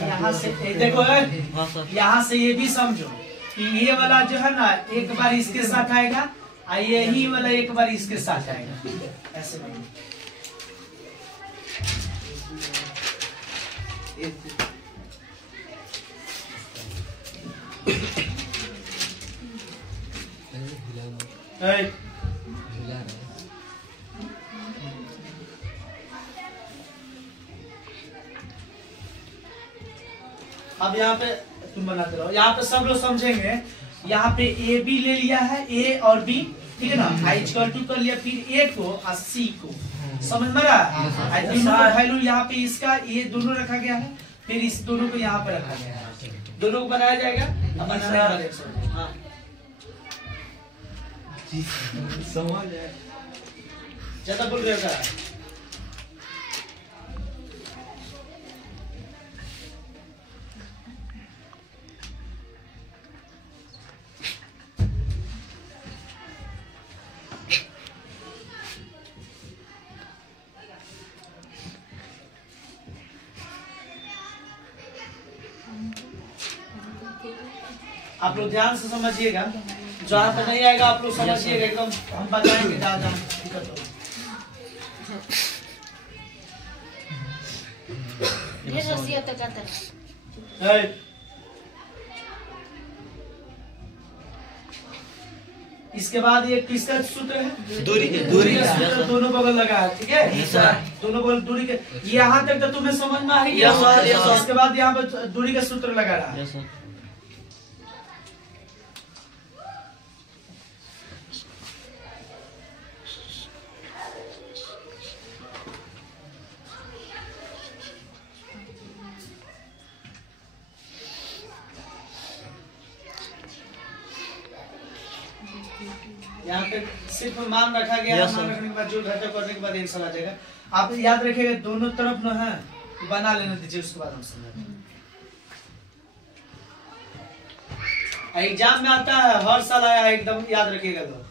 यहाँ से देखो, यहाँ से ये भी समझो कि ये वाला जो है ना एक बार इसके साथ आएगा और यही वाला एक बार इसके साथ आएगा, ऐसे नहीं। अब यहाँ पे तुम बनाते रहो, यहाँ पे सब लोग समझेंगे। यहाँ पे ए बी ले लिया है, ए और बी, ठीक है ना, I=2 कर लिया, फिर ए को और सी को, समझ में रहा? वैल्यू यहाँ पे इसका ये दोनों रखा गया है, फिर इस दोनों को यहाँ पे रखा गया है, दोनों को बनाया जाएगा। अब बनाने वाले ज्यादा बोल रहे हो। आप लोग ध्यान से समझिएगा, जहाँ पे नहीं आएगा आप लोग समझिएगा एकदम, हम बताएंगे ज्यादा दिक्कत होगी। इसके बाद ये किसका सूत्र है? दूरी का सूत्र दोनों बगल लगा है, ठीक है, दोनों बगल दूरी के। यहाँ तक तो तुम्हें समझ में आ ही गया। इसके बाद यहाँ पे दूरी का सूत्र लगा रहा है। यहाँ पे सिर्फ मान रखा गया है, मान रखने के बाद जो घटक करने के बाद आंसर आ जाएगा। आप याद रखिएगा दोनों तरफ ना है, बना लेने दीजिए, उसके बाद हम समझेंगे। एग्जाम में आता है, हर साल आया है, एकदम याद रखिएगा लोग।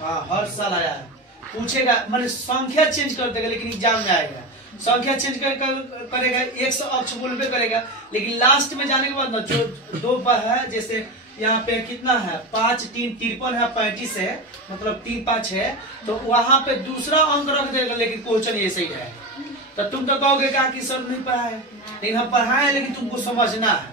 हाँ, हर साल आया है, पूछेगा, मतलब संख्या चेंज कर देगा लेकिन एग्जाम में आएगा। संख्या चेंज करेगा, एक से अक्ष बोलबे करेगा, लेकिन लास्ट में जाने के बाद ना जो दो है, जैसे यहाँ पे कितना है, 5 3 53 है, 35 है, मतलब 3 5 है, तो वहां पे दूसरा अंक रख देगा, लेकिन क्वेश्चन ये सही है। तो तुम तो कहोगे कि सर नहीं पढ़ा है, लेकिन हम पढ़ाए हैं, लेकिन तुमको समझना है।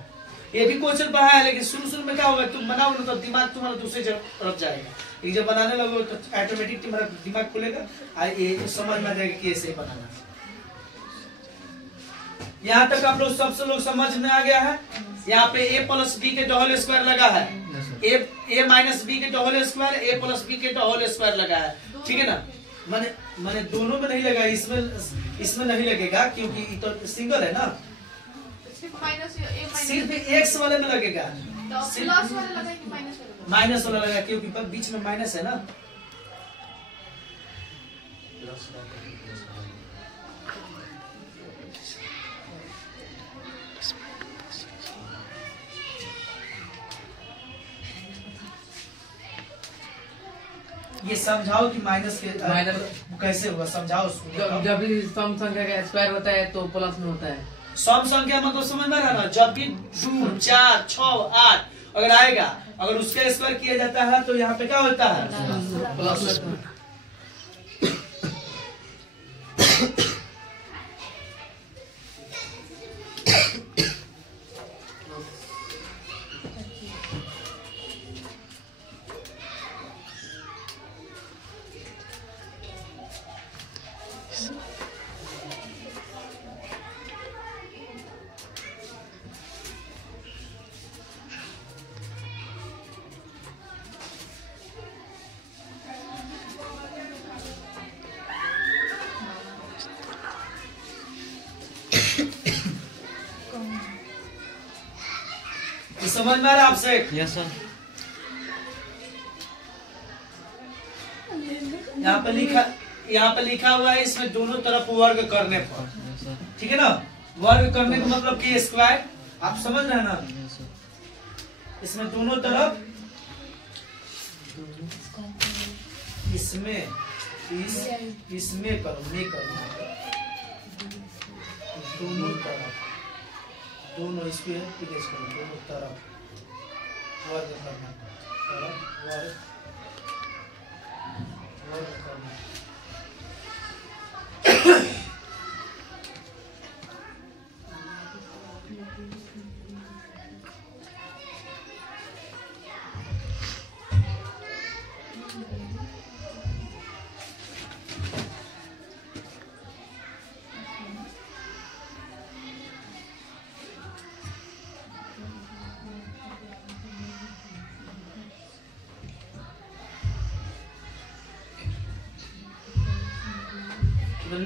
ये भी क्वेश्चन पढ़ा है, लेकिन शुरू में क्या होगा, तुम बनाओगे तो दिमाग तुम्हारा दूसरी तरफ जाएगा। जब बनाने लगोगे तो ऑटोमेटिक तुम्हारा दिमाग खुलेगा और ये समझ में आ जाएगा कि ऐसे ही बनाना है। यहाँ तक आप लोग सबसे लोग समझ में आ गया है। यहाँ पे a + b के होल स्क्वायर लगा है, a - b के होल स्क्वायर, a + b के होल स्क्वायर लगा है, ठीक है ना। माने दोनों में नहीं लगा, इसमें नहीं लगेगा क्योंकि ये तो सिंगल है ना, सिर्फ एक्स वाले में लगेगा, माइनस वाला लगा क्योंकि बीच में माइनस है ना। ये समझाओ कि माइनस के कैसे हुआ, समझाओ उसको। जब भी सम संख्या का स्क्वायर होता है तो प्लस में होता है। सम संख्या मतलब समझ में आ रहा ना, जब भी 2 4 6 8 अगर आएगा, अगर उसका स्क्वायर किया जाता है तो यहाँ पे क्या होता है, प्लस में। समझ में आ रहा आपसे? Yes sir. यहाँ पे लिखा हुआ है, इसमें दोनों तरफ वर्ग करने पर, ठीक है ना। वर्ग करने का मतलब कि स्क्वायर, आप समझ रहे हैं ना। इसमें दोनों तरफ इसमें इसमें करो, नहीं करो, दोनों तरफ, दोनों इस पे प्रेस करो, दोनों तरफ वर्ग करना, तरफ वर्ग करना।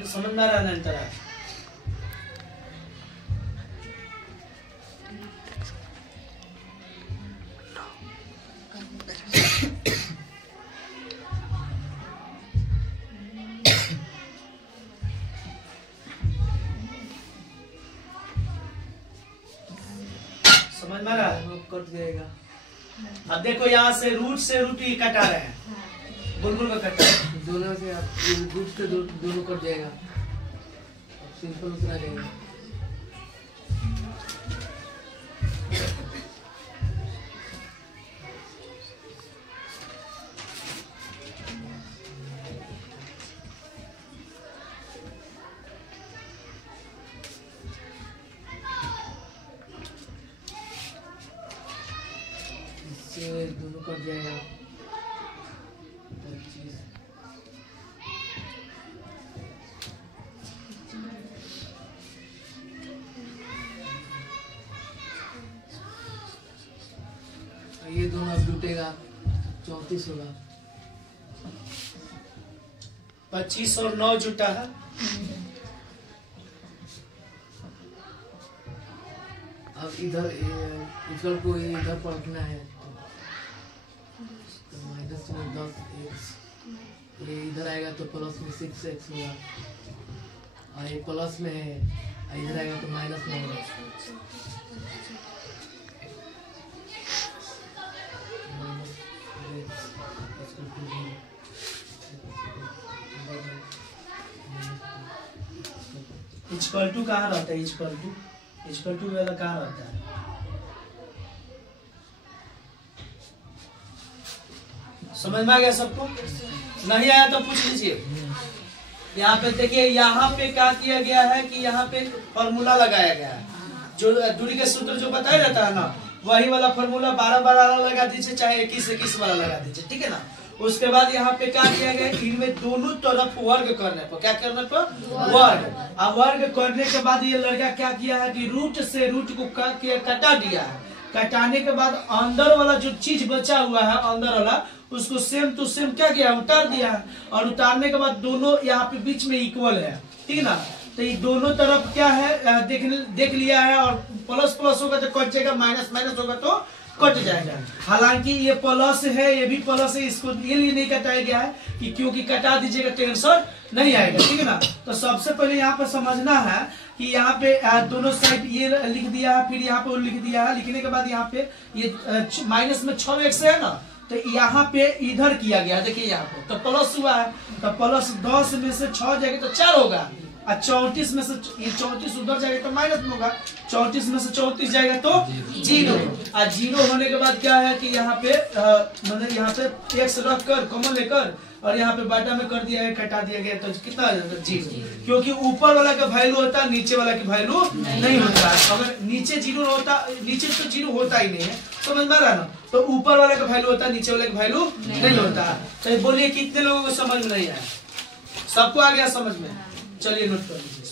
समझ में आ रहा है अंतर है? समझ में आ रहा है? कट जाएगा। अब देखो यहाँ से रूट ही कटा रहे हैं, बुलबुल का कटा है। दोनों से आप रूट से दोनों कट जाएगा, सिंपल उतना जाएगा। इससे दोनों कट जाएगा। 25 ये दोनों अब जुटेगा 34 होगा। 25 और 9 जुटा है। अब इधर को इधर पलटना है तो माइनस में 10x, ये इधर आएगा तो प्लस में 6x होगा, और ये प्लस में है, इधर आएगा तो माइनस में होगा। इक्वल टू कहाँ रहता है? इक्वल टू वाला कहाँ रहता है? समझ में आ गया सबको? नहीं आया तो पूछ लीजिए। यहाँ पे देखिए, यहाँ पे क्या किया गया है कि यहाँ पे फॉर्मूला लगाया गया है, जो दूरी के सूत्र जो बताया जाता है ना, वही वाला फॉर्मूला 12 वाला लगा दीजिए, चाहे 21 वाला लगा दीजिए, ठीक है ना। उसके बाद यहाँ पे क्या किया गया, इनमें दोनों तरफ वर्ग करने पर, क्या करने पर? वर्ग। अब वर्ग करने के बाद ये लड़का क्या किया है कि रूट से रूट को कटा दिया है। कटाने के बाद अंदर वाला जो चीज बचा हुआ है, अंदर वाला, उसको सेम टू सेम क्या किया, उतार दिया है। और उतारने के बाद दोनों यहाँ पे बीच में इक्वल है, ठीक है ना। तो ये दोनों तरफ क्या है देख लिया है, और प्लस प्लस होगा तो कट जाएगा, माइनस माइनस होगा तो कट जाएगा। हालांकि ये प्लस है, ये भी प्लस है, इसको ये लिए नहीं कटाया गया है कि क्योंकि कटा दीजिएगा तो आंसर नहीं आएगा, ठीक है ना। तो सबसे पहले यहाँ पे समझना है कि यहाँ पे दोनों साइड ये लिख दिया है, फिर यहाँ पे लिख दिया है। लिखने के बाद यहाँ पे ये माइनस में 6x है ना, तो यहाँ पे इधर किया गया, देखिए यहाँ पे तो प्लस हुआ है, तो प्लस 10 में से 6 जाएगा तो 4 होगा, और 34 में से ये 34 उधर जाएगा तो माइनस में होगा, 34 में से 34 जाएगा तो 0। और 0 होने के बाद क्या है कि यहाँ पे मतलब यहाँ पे x रख कर कॉमन लेकर और यहाँ पे बाटा में कर दिया है, कटा दिया गया, तो कितना आ जाता है? 0। क्योंकि ऊपर वाला का वैल्यू होता है, नीचे वाला की वैल्यू नहीं होता है। अगर नीचे 0 होता, नीचे तो 0 होता ही नहीं है, समझ में आ रहा है ना। तो ऊपर वाला का वैल्यू होता है, नीचे वाले का वैल्यू नहीं होता है। तो बोलिए कितने लोगों को समझ में नहीं आया? सबको आ गया समझ में? चलिए नोट कर लीजिए।